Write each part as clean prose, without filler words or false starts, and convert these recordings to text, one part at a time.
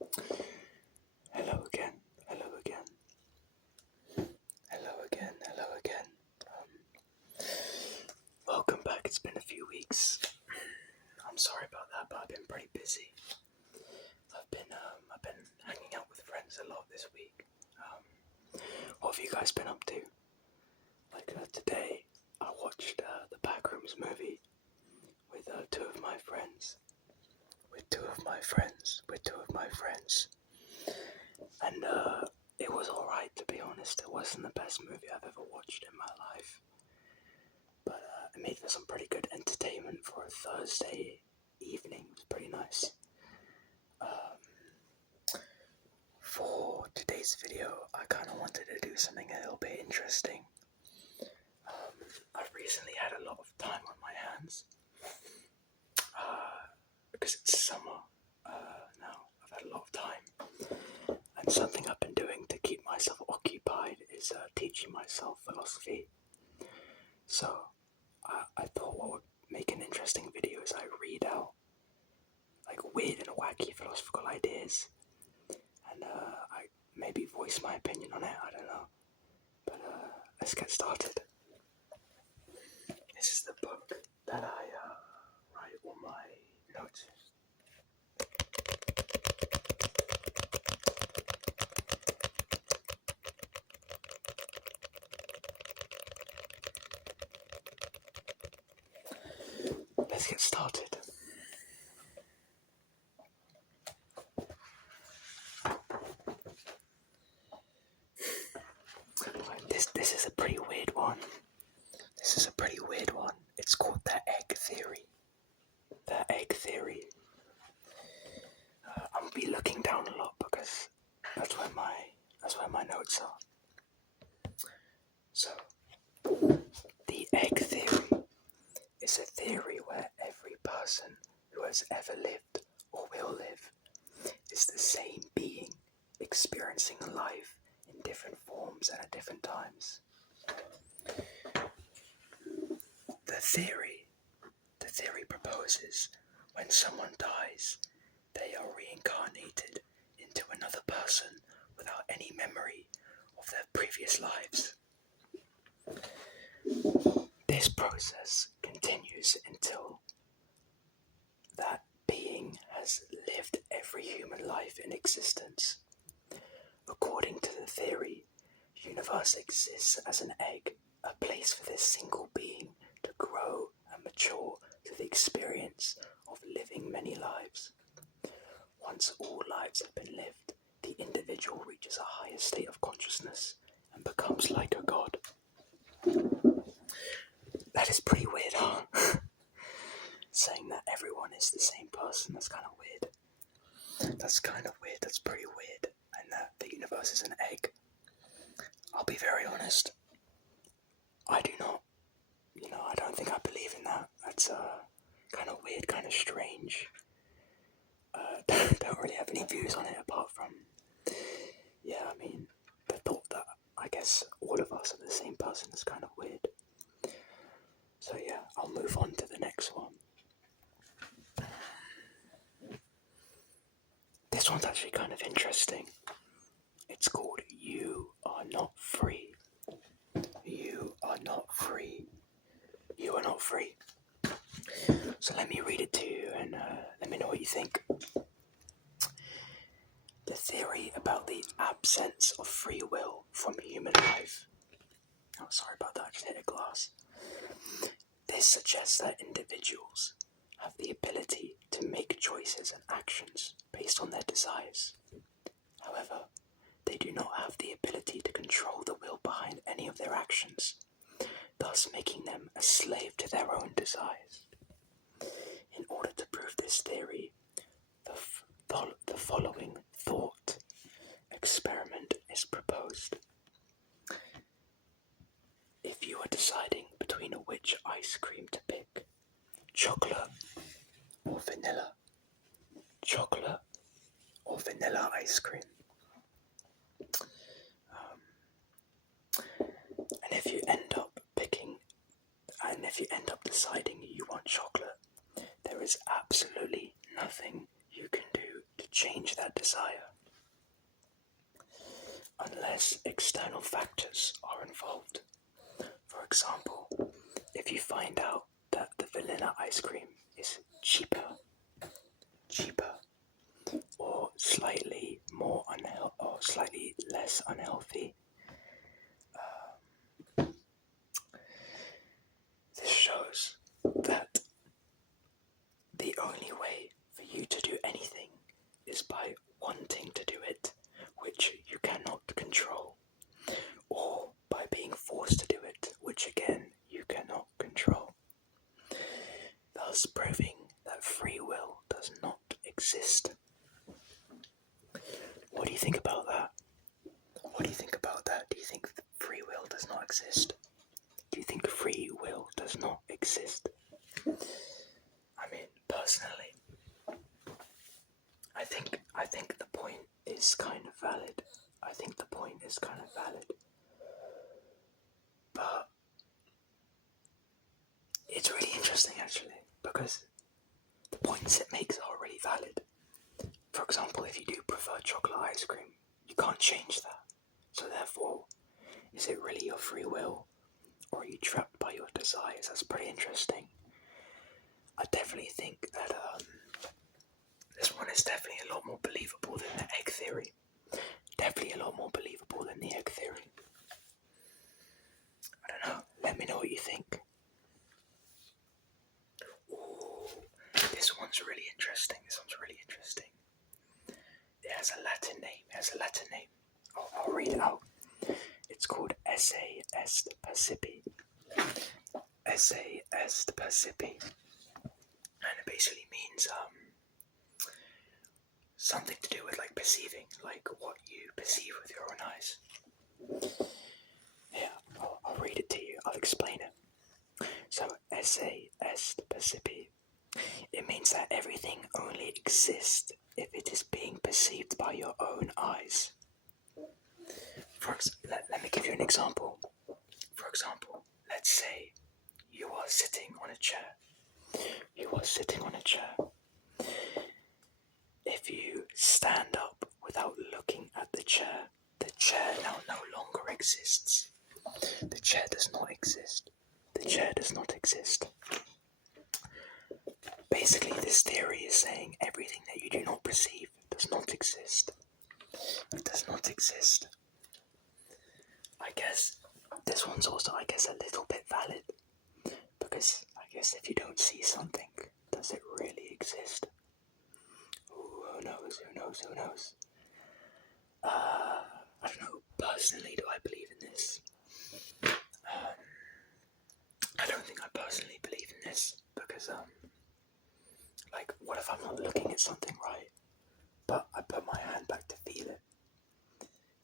Hello again, hello again, hello again, hello again. Welcome back. It's been a few weeks. I'm sorry about that, but I've been pretty busy. I've been hanging out with friends a lot this week. What have you guys been up to? Today, I watched the Backrooms movie with two of my friends. And it was alright, to be honest. It wasn't the best movie I've ever watched in my life. But it made for some pretty good entertainment for a Thursday evening. It was pretty nice. For today's video, I kind of wanted to do something a little bit interesting. I've recently had a lot of time on my hands. Because it's summer now. I've had a lot of time. And something I've been doing to keep myself occupied is teaching myself philosophy. So I thought what would make an interesting video is I read out weird and wacky philosophical ideas, and I maybe voice my opinion on it. I don't know, but let's get started. This is the book that I write all my notes in. Let's get started. This is a pretty weird one. It's called the egg theory. The egg theory. I'll be looking down a lot because that's where my notes are. So, the egg theory is a theory where every person who has ever lived or will live is the same being experiencing life in different forms and at different times. The theory proposes when someone dies, they are reincarnated into another person without any memory of their previous lives. This process continues until that being has lived every human life in existence. According to the theory, the universe exists as an egg, a place for this single being to grow and mature to the experience of living many lives. Once all lives have been lived, the individual reaches a higher state of consciousness and becomes like a god. That is pretty weird, huh? Saying that everyone is the same person, that's kind of weird. That's pretty weird. And that the universe is an egg. I'll be very honest. I do not, I don't think I believe in that. That's kind of weird, kind of strange. Don't really have any views on it apart from, the thought that I guess all of us are the same person is kind of weird. So yeah, I'll move on to the next one. This one's actually kind of interesting. It's called You Are Not Free. You are not free. You are not free. So let me read it to you and let me know what you think. The theory about the absence of free will from human life. Oh, sorry about that, I just hit a glass. This suggests that individuals have the ability to make choices and actions based on their desires. However, they do not have the ability to control the will behind any of their actions, thus making them a slave to their own desires. In order to prove this theory, the following thought experiment is proposed. If you are deciding between which ice cream to pick, chocolate or vanilla ice cream, and if you end up deciding you want chocolate, there is absolutely nothing you can do to change that desire, unless external factors are involved. For example, if you find out that the vanilla ice cream is cheaper, or slightly more unhealthy, or slightly less unhealthy, this shows that the only way for you to do anything is by wanting to do it, which you cannot control, or by being forced to do it, which again you cannot control, thus proving that free will does not exist. What do you think about that? What do you think about that? Do you think free will does not exist? Do you think free will does not exist? I mean, personally, I think the point is kind of valid. But it's really interesting actually, because the points it makes are really valid. For example, if you do prefer chocolate ice cream, you can't change that. So therefore, is it really your free will, or are you trapped by your desires? That's pretty interesting. I definitely think that this one is definitely a lot more believable than the egg theory. Definitely a lot more believable than the egg theory. I don't know. Let me know what you think. Ooh, this one's really interesting. It has a Latin name. I'll read it out. It's called Esse est percipi. Esse est percipi. And it basically means something to do with like perceiving, like what you perceive with your own eyes. Yeah, I'll read it to you. I'll explain it. So, esse est percipi. It means that everything only exists if it is being perceived by your own eyes. Let me give you an example. For example, let's say you are sitting on a chair. If you stand up without looking at the chair now no longer exists. The chair does not exist. Basically, this theory is saying everything that you do not perceive does not exist. It does not exist. I guess this one's also, a little bit valid. Because I guess if you don't see something, does it really exist? Ooh, who knows? I don't know. Personally, do I believe in this? I don't think I personally believe in this, because like, what if I'm not looking at something right, but I put my hand back to feel it?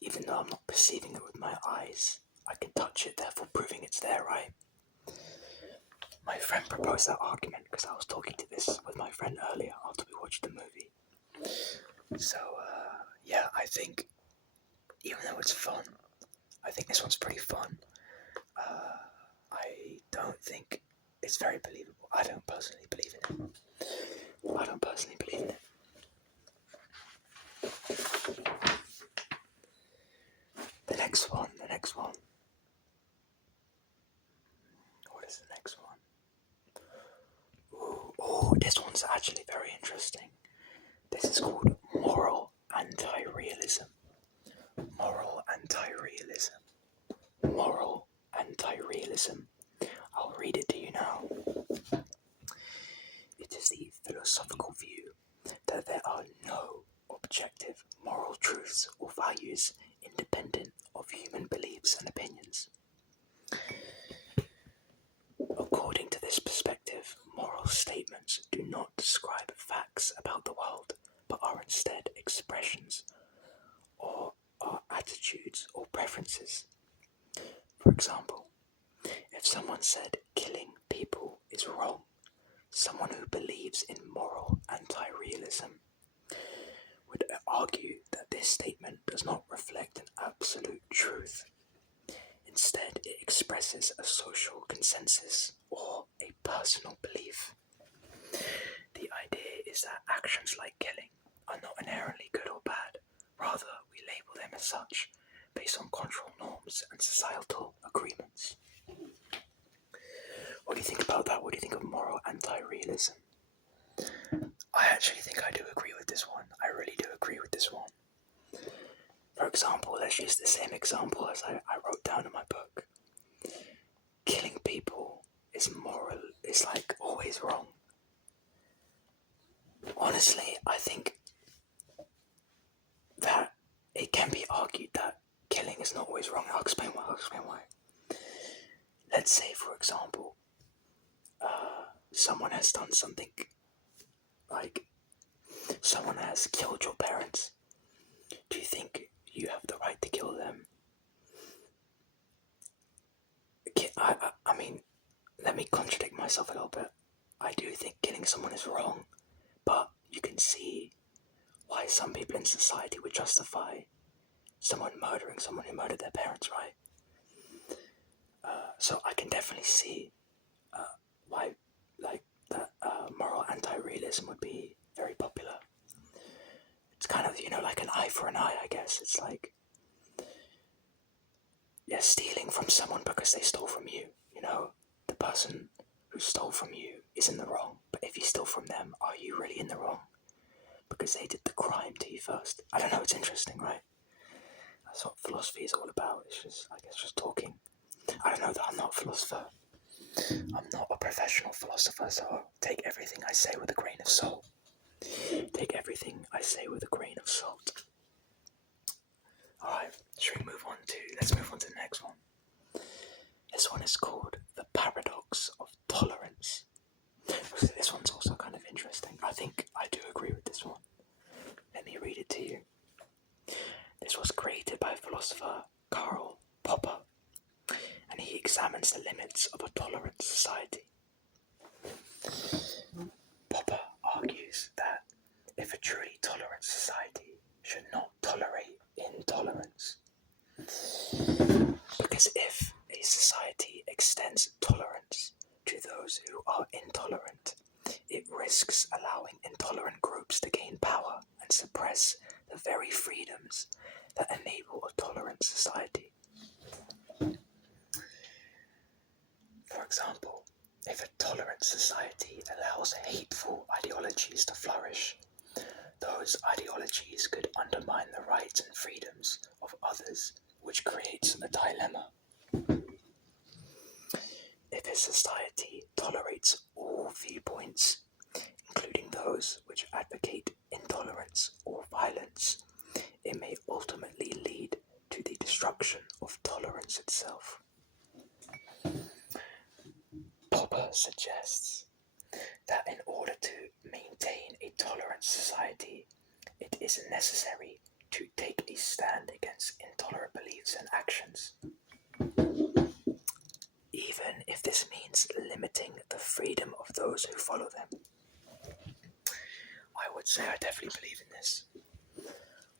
Even though I'm not perceiving it with my eyes, I can touch it, therefore proving it's there, right? My friend proposed that argument because I was talking to this with my friend earlier after we watched the movie. So, yeah, I think, even though it's fun, I think this one's pretty fun. I don't think it's very believable. I don't personally believe in it. The next one. What is the next one? Ooh, this one's actually very interesting. This is called moral anti-realism. I'll read it to you now. It is the philosophical view that there are no objective moral truths or values independent of human beliefs and opinions. According to this perspective, moral statements do not describe facts about the world, but are instead expressions or are attitudes or preferences. For example, if someone said killing people is wrong, someone who believes in moral anti-realism would argue that this statement does not reflect an absolute truth. Instead, it expresses a social consensus or a personal belief. The idea is that actions like killing are not inherently good or bad. Rather, we label them as such based on cultural norms and societal agreements. What do you think about that? What do you think of moral anti-realism? I actually think I do agree with this one. I really do agree with this one. For example, let's use the same example as I wrote down in my book. Killing people is like always wrong. Honestly, I think that it can be argued that killing is not always wrong. I'll explain why. Let's say, for example, someone has done something, like someone has killed your parents. Do you think you have the right to kill them? I mean, let me contradict myself a little bit. I do think killing someone is wrong, but you can see why some people in society would justify someone murdering someone who murdered their parents, right? So I can definitely see why, like, that moral anti-realism would be very popular. It's kind of, like an eye for an eye, I guess. It's like, yeah, stealing from someone because they stole from you. The person who stole from you is in the wrong, but if you steal from them, are you really in the wrong? Because they did the crime to you first. I don't know, it's interesting, right? That's what philosophy is all about. It's just, I guess, just talking. I don't know that I'm not a philosopher. I'm not a professional philosopher, so take everything I say with a grain of salt. Take everything I say with a grain of salt. Alright, let's move on to the next one. This one is called The Paradox of Tolerance. This one's also kind of interesting. I think I do agree with this one. Let me read it to you. This was created by philosopher Karl Popper, and he examines the limits of a tolerant society. Popper argues that if a truly tolerant society should not tolerate intolerance, because if a society extends tolerance to those who are intolerant, it risks allowing intolerant groups to gain power and suppress the very freedoms that enable a tolerant society. For example, if a tolerant society allows hateful ideologies to flourish, those ideologies could undermine the rights and freedoms of others, which creates a dilemma. If a society tolerates all viewpoints, including those which advocate intolerance or violence, it may ultimately lead to the destruction of tolerance itself. Popper suggests that in order to maintain a tolerant society, it is necessary to take a stand against intolerant beliefs and actions, even if this means limiting the freedom of those who follow them. I would say I definitely believe in this.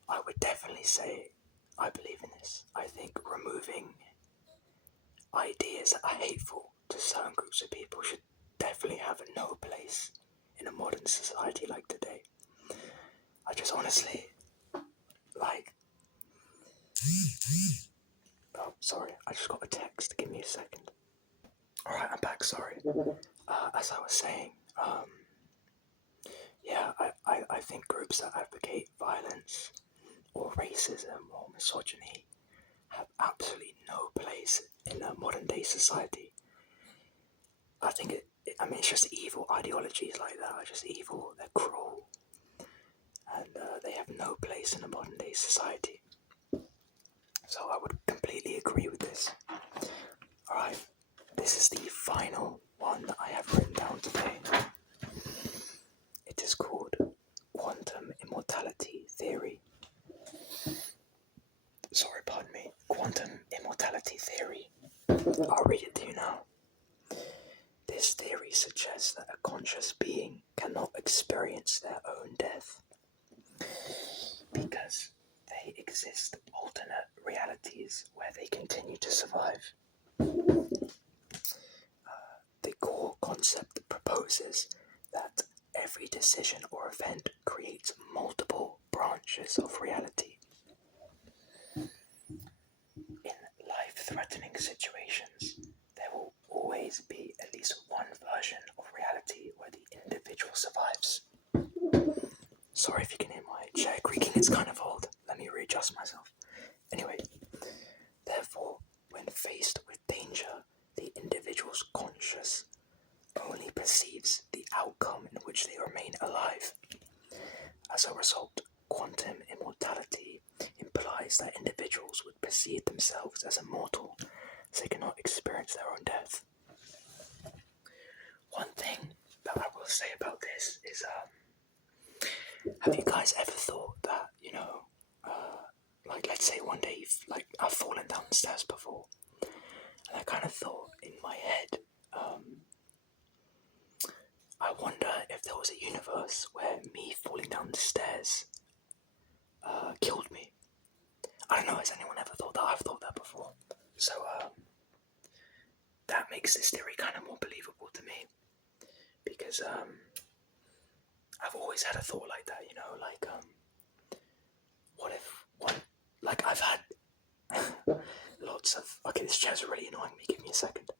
I would definitely say I believe in this. I think removing ideas that are hateful to certain groups of people should definitely have no place in a modern society like today. I just honestly, like... Oh, sorry, I just got a text. Give me a second. Alright, I'm back, sorry. As I was saying, yeah, I think groups that advocate violence or racism or misogyny have absolutely no place in a modern day society. I think it's just evil. Ideologies like that are just evil, they're cruel, and they have no place in a modern day society. So I would completely agree with this. Alright, this is the final one that I have written down today. It is called Quantum Immortality Theory. Sorry, pardon me. Quantum Immortality Theory. I'll read it to you now. This theory suggests that a conscious being cannot experience their own death because they exist alternate realities where they continue to survive. The core concept proposes that every decision or event creates multiple conscious of reality. In life-threatening situations, there will always be at least one version of reality where the individual survives. Sorry if you can hear my chair creaking, it's kind of old. Let me readjust myself. Anyway, therefore, when faced with danger, the individual's conscious only perceives the outcome in which they remain alive. As a result, quantum immortality implies that individuals would perceive themselves as immortal, as they cannot experience their own death. One thing that I will say about this is, have you guys ever thought that, like let's say one day I've fallen down the stairs before, and I kind of thought in my head, I wonder if there was a universe where me falling down the stairs killed me. I don't know, has anyone ever thought that? I've thought that before. So that makes this theory kind of more believable to me, because I've always had a thought like that, what if I've had lots of... Okay, this chair's really annoying me, give me a second.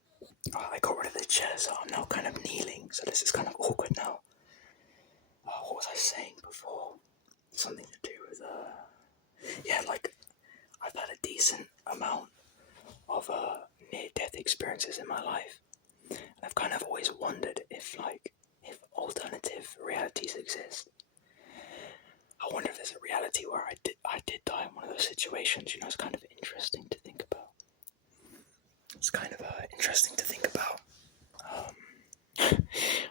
I got rid of the chair, so I'm now kind of kneeling, so this is kind of awkward now. What was I saying before? Something to do with, I've had a decent amount of near-death experiences in my life, and I've kind of always wondered if alternative realities exist. I wonder if there's a reality where I did die in one of those situations. It's kind of interesting to think about. It's kind of interesting to think about.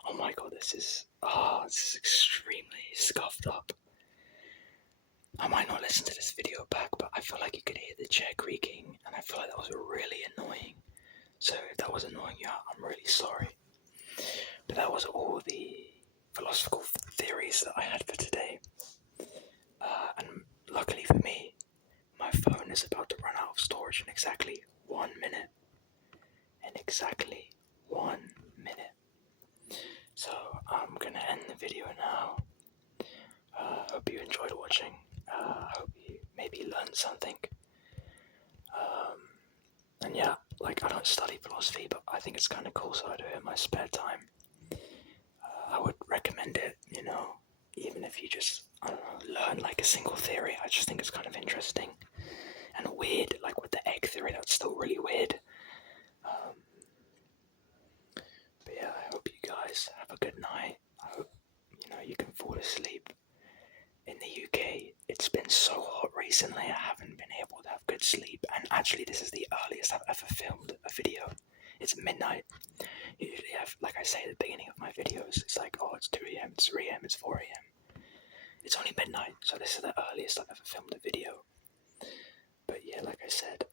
Oh my god, this is extremely scuffed up. I might not listen to this video back, but I feel like you could hear the chair creaking, and I feel like that was really annoying. So if that was annoying you, I'm really sorry. But that was all the philosophical theories that I had for today. And luckily for me, my phone is about to run out of storage in exactly 1 minute. So I'm gonna end the video now. Hope you enjoyed watching. Hope you maybe learned something. And yeah, I don't study philosophy, but I think it's kind of cool, so I do it in my spare time. I would recommend it, even if you just, learn a single theory. I just think it's kind of interesting and weird, with the egg theory, that's still really weird. But yeah, I hope you guys have a good night. I hope, you can fall asleep. In the UK, it's been so hot recently, I haven't been able to have good sleep, and actually this is the earliest I've ever filmed a video. It's midnight. Usually like I say at the beginning of my videos, it's it's 2 AM, it's 3 AM, it's 4 AM. It's only midnight, so this is the earliest I've ever filmed a video. But yeah, like I said,